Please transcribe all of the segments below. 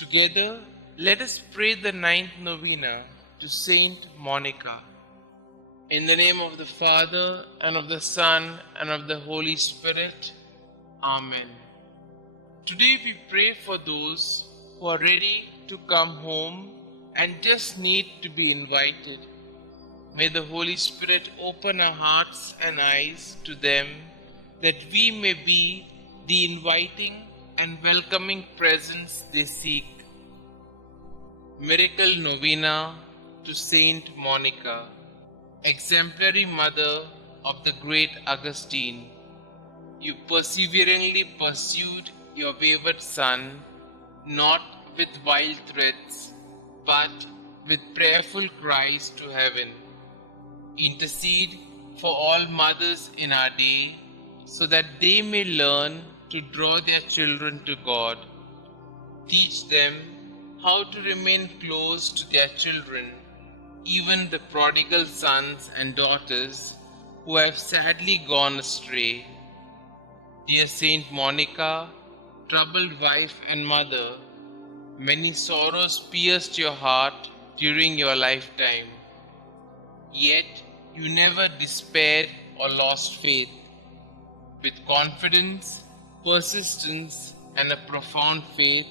Together, let us pray the ninth novena to Saint Monica. In the name of the Father, and of the Son, and of the Holy Spirit. Amen. Today we pray for those who are ready to come home and just need to be invited. May the Holy Spirit open our hearts and eyes to them, that we may be the inviting and welcoming presence they seek. Miracle Novena to Saint Monica, exemplary mother of the great Augustine. You perseveringly pursued your wayward son, not with wild threats, but with prayerful cries to heaven. Intercede for all mothers in our day, so that they may learn to draw their children to God. Teach them how to remain close to their children, even the prodigal sons and daughters who have sadly gone astray. Dear Saint Monica, troubled wife and mother, many sorrows pierced your heart during your lifetime. Yet you never despaired or lost faith. With confidence, persistence, and a profound faith,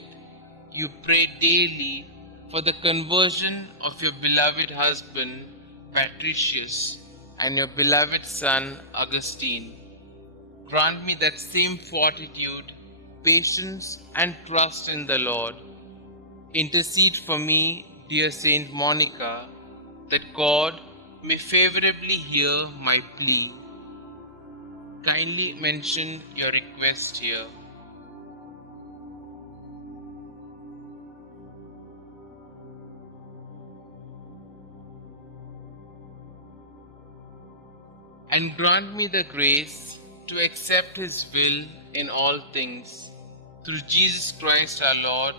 you prayed daily for the conversion of your beloved husband, Patricius, and your beloved son, Augustine. Grant me that same fortitude, patience, and trust in the Lord. Intercede for me, dear Saint Monica, that God may favorably hear my plea. Kindly mention your request here. And grant me the grace to accept His will in all things, through Jesus Christ our Lord,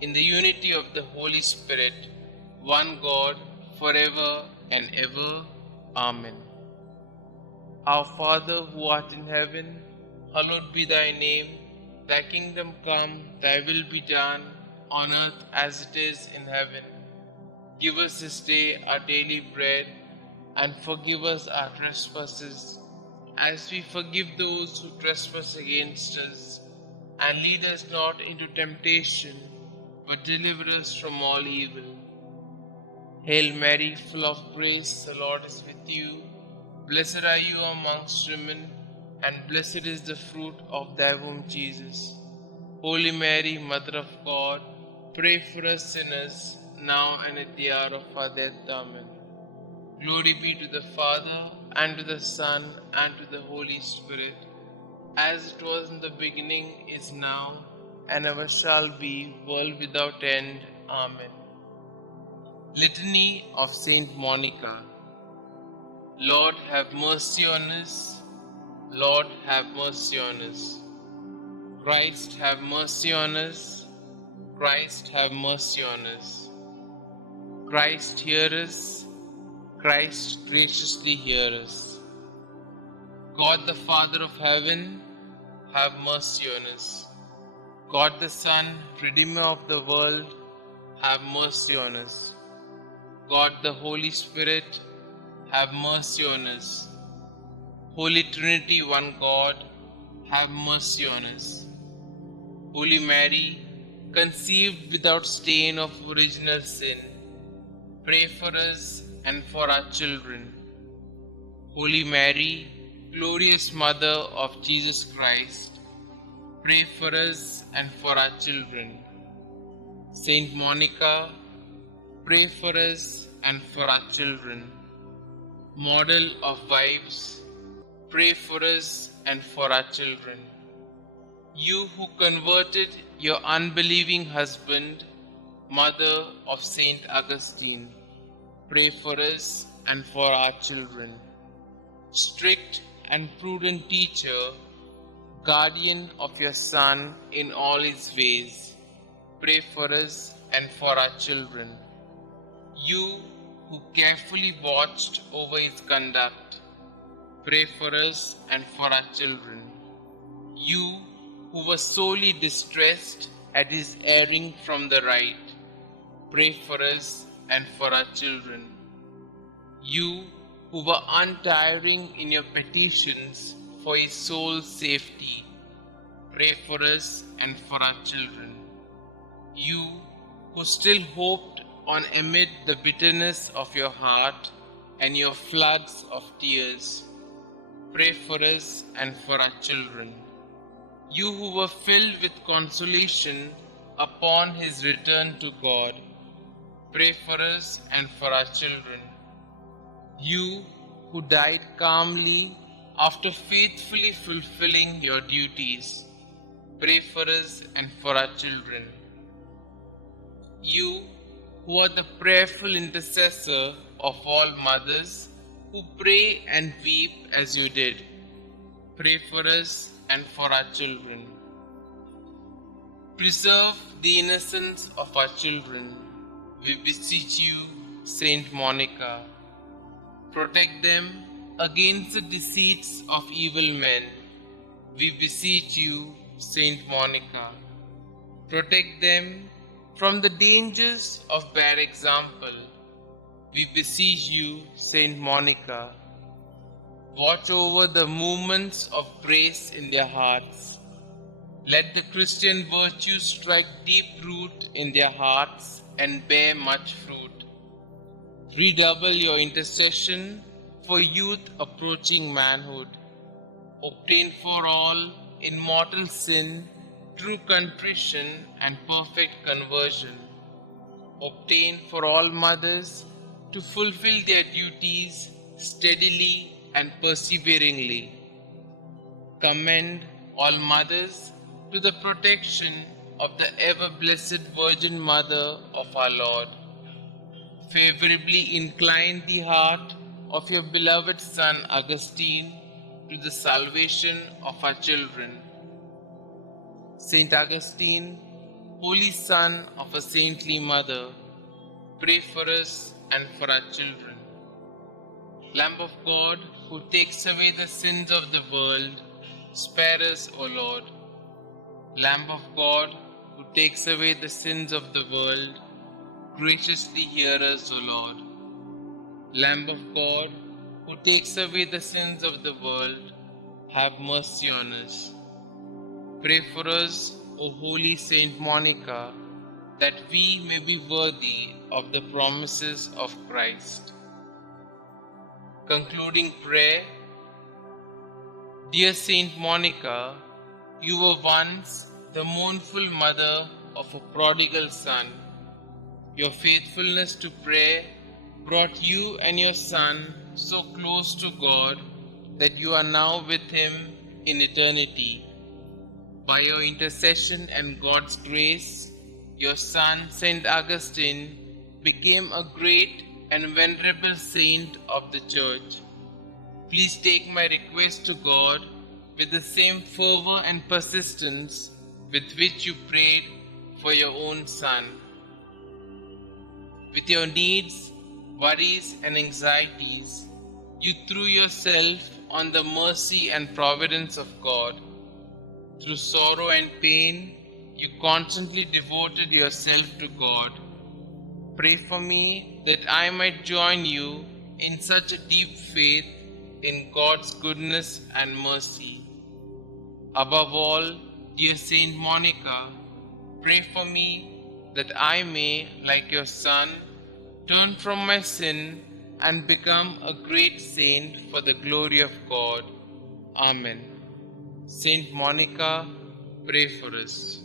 in the unity of the Holy Spirit, one God, forever and ever. Amen. Our Father who art in heaven, hallowed be thy name. Thy kingdom come, thy will be done, on earth as it is in heaven. Give us this day our daily bread, and forgive us our trespasses, as we forgive those who trespass against us. And lead us not into temptation, but deliver us from all evil. Hail Mary, full of grace, the Lord is with you. Blessed are you amongst women, and blessed is the fruit of thy womb, Jesus. Holy Mary, Mother of God, pray for us sinners, now and at the hour of our death. Amen. Glory be to the Father, and to the Son, and to the Holy Spirit, as it was in the beginning, is now, and ever shall be, world without end. Amen. Litany of Saint Monica. Lord, have mercy on us. Lord, have mercy on us. Christ, have mercy on us. Christ, have mercy on us. Christ, hear us. Christ, graciously hear us. God the Father of heaven, have mercy on us. God the Son, Redeemer of the world, have mercy on us. God the Holy Spirit, have mercy on us. Holy Trinity, one God, have mercy on us. Holy Mary, conceived without stain of original sin, pray for us and for our children. Holy Mary, glorious Mother of Jesus Christ, pray for us and for our children. Saint Monica, pray for us and for our children. Model of wives, pray for us and for our children. You who converted your unbelieving husband, Mother of Saint Augustine, pray for us and for our children. Strict and prudent teacher, guardian of your Son in all his ways, pray for us and for our children. You who carefully watched over his conduct, pray for us and for our children. You who were sorely distressed at his erring from the right, pray for us and for our children. You who were untiring in your petitions for his soul's safety, pray for us and for our children. You who still hoped on amid the bitterness of your heart and your floods of tears, pray for us and for our children. You who were filled with consolation upon his return to God, pray for us and for our children. You who died calmly after faithfully fulfilling your duties, pray for us and for our children. You who are the prayerful intercessor of all mothers who pray and weep as you did, pray for us and for our children. Preserve the innocence of our children, we beseech you, Saint Monica. Protect them against the deceits of evil men, we beseech you, Saint Monica. Protect them from the dangers of bad example, we beseech you, Saint Monica. Watch over the movements of grace in their hearts. Let the Christian virtues strike deep root in their hearts and bear much fruit. Redouble your intercession for youth approaching manhood. Obtain for all in mortal sin true contrition and perfect conversion. Obtain for all mothers to fulfill their duties steadily and perseveringly. Commend all mothers to the protection of the ever-blessed Virgin Mother of our Lord. Favorably incline the heart of your beloved son Augustine to the salvation of our children. Saint Augustine, holy son of a saintly mother, pray for us and for our children. Lamb of God, who takes away the sins of the world, spare us, O Lord. Lamb of God, who takes away the sins of the world, graciously hear us, O Lord. Lamb of God, who takes away the sins of the world, have mercy on us. Pray for us, O holy Saint Monica, that we may be worthy of the promises of Christ. Concluding prayer. Dear Saint Monica, you were once the mournful mother of a prodigal son. Your faithfulness to prayer brought you and your son so close to God that you are now with him in eternity. By your intercession and God's grace, your son, Saint Augustine, became a great and venerable saint of the Church. Please take my request to God with the same fervor and persistence with which you prayed for your own son. With your needs, worries, and anxieties, you threw yourself on the mercy and providence of God. Through sorrow and pain, you constantly devoted yourself to God. Pray for me that I might join you in such a deep faith in God's goodness and mercy. Above all, dear Saint Monica, pray for me that I may, like your son, turn from my sin and become a great saint for the glory of God. Amen. Saint Monica, pray for us.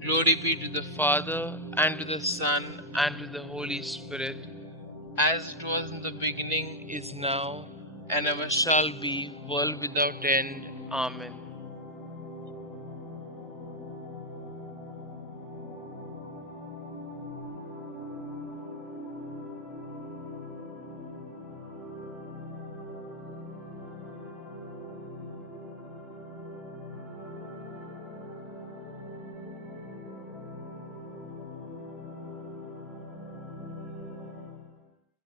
Glory be to the Father, and to the Son, and to the Holy Spirit, as it was in the beginning, is now, and ever shall be, world without end. Amen.